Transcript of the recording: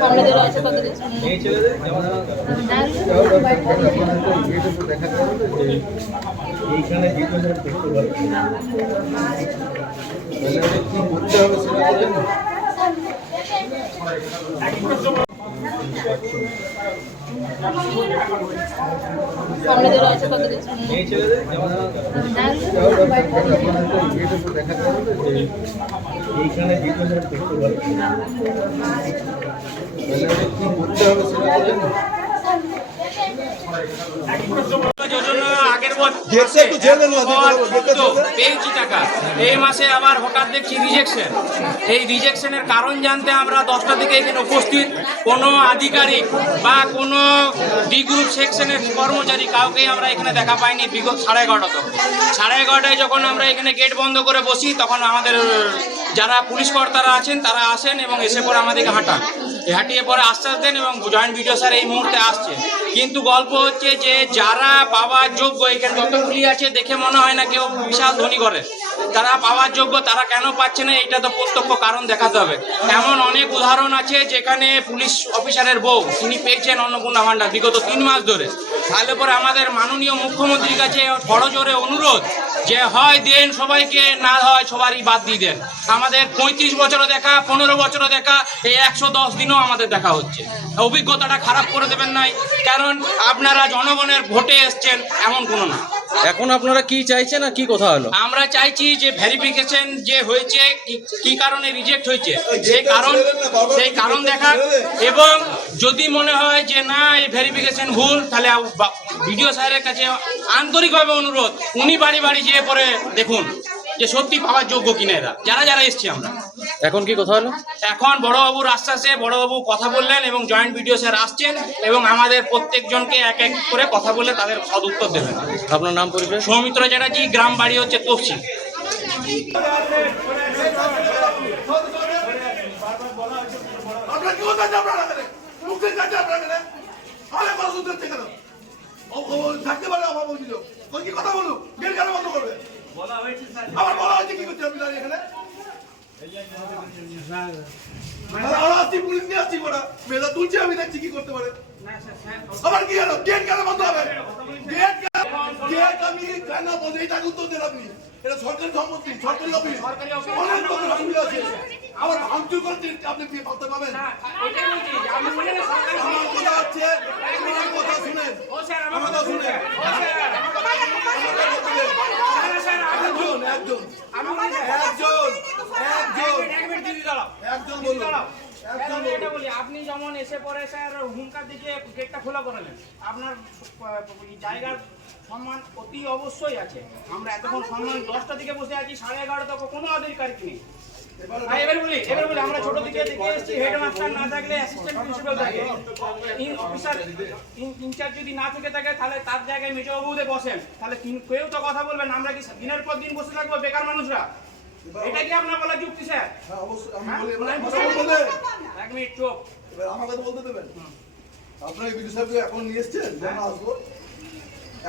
সামনে যারা আছে তাদের এইখানে দেখতে কি করতে হবে সামনে যারা আছে তাদের এইখানে কি করতে হবে পেয়েছি টাকা, এই মাসে আবার হঠাৎ দেখছি রিজেকশন। এই রিজেকশনের কারণ জানতে আমরা 10টা থেকে এখানে উপস্থিত। কোনো আধিকারিক বা কোনো ডি গ্রুপ সেকশনের কর্মচারী কাউকেই আমরা এখানে দেখা পাইনি বিগত 11:30 তখন। 11:30টায় যখন আমরা এখানে গেট বন্ধ করে বসি তখন আমাদের যারা পুলিশ কর্তারা আছেন তারা আসেন এবং এসে পরে আমাদেরকে হাঁটিয়ে পরে আশ্বাস দেন এবং জয়েন্ট ভিডিও স্যার এই মুহূর্তে আসছে। কিন্তু গল্প হচ্ছে যে যারা পাওয়ার যোগ্য, এখানে যতগুলি আছে দেখে মনে হয় না কেউ বিশাল ধনী করে, তারা পাওয়ার যোগ্য তারা কেন পাচ্ছে না এটা তো প্রত্যক্ষ কারণ দেখাতে হবে। এমন অনেক উদাহরণ আছে যেখানে পুলিশ অফিসারের বউ তিনি পেয়েছেন অন্নপূর্ণা ভাণ্ডার বিগত 3 মাস ধরে। তাহলে পরে আমাদের মাননীয় মুখ্যমন্ত্রীর কাছে বড়জোরে অনুরোধ যে হয় দেন সবাইকে, না হয় সবারই বাদ দিয়ে দেন। আমাদের 35 বছরও দেখা, 15 বছরও দেখা, এই 110 দিনও আমাদের দেখা হচ্ছে। অভিজ্ঞতাটা খারাপ করে দেবেন নাই, কারণ আপনারা জনগণের ভোটে এসছেন এমন কোনো না। এখন আপনারা কি চাইছেন আর কি কথা হলো? আমরা চাইছি যে ভেরিফিকেশন যে হয়েছে কি কারণে রিজেক্ট হয়েছে সেই কারণ দেখা, এবং যদি মনে হয় যে না এই ভেরিফিকেশন ভুল তাহলে ভিডিও স্যারের কাছে আন্তরিকভাবে অনুরোধ উনি বাড়ি বাড়ি যেয়ে পরে দেখুন যে সত্যি পাওয়ার যোগ্য কিনা এরা যারা এসছি আমরা। এখন কি কথা হলো? এখন বড়বাবুর আশ্বাসে বড়বাবু কথা বললেন এবং জয়েন্ট ভিডিও স্যার আসছেন এবং আমাদের প্রত্যেকজনকে এক এক করে কথা বলে তাদের সদুত্তর দেবেন। আপনার নাম পরিচয়? সৌমিত্র চ্যাটার্জি, গ্রাম বাড়ি হচ্ছে তফসি। পুলিশ নিয়ে আসছি মেধা তুলছে, আমি দেখছি কি করতে পারে। আবার কি হলো? গেট কেন বন্ধ হবে? গেট আমি কেন বন্ধ? এইটাকে উত্তর দেন আপনি। এটা সরকারি সম্পত্তি, সরকারি অফিস, অনেক লোকের অসুবিধা আছে। আবার ভাঙচুর করতে আপনি কি পাতে পাবেন? আমার কথা হচ্ছে, আমার কথা শুনেন, আমার কথা শুনেন। আপনি যেমন এসে পরে স্যার হুঙ্কার দিকে গেটটা খোলা করে নেন, আপনার জায়গার সম্মান অতি অবশ্যই আছে। আমরা এতক্ষণ সম্মান 10টা দিকে বসে আছি, 11:30 তক কোনো আধিকারিক নেই। এবার বলি আমরা ছোট থেকে দেখে এসেছি, হেডমাস্টার না থাকলে অ্যাসিস্ট্যান্ট প্রিন্সিপাল থাকে, অফিসার ইনচার্জ যদি না থেকে থাকে তাহলে তার জায়গায় মেজবাবুদের বসেন, তাহলে কেউ তো কথা বলবেন। আমরা কি দিনের পর দিন বসে থাকবো বেকার মানুষরা? এটা কি আপনার বলা যুক্তি স্যার? এক মিনিট চুপ, আমার কথা বলতে দেবেন। আপনার বিদ্যুৎ সাহেবকে এখন নিয়ে এসছেন, আসবো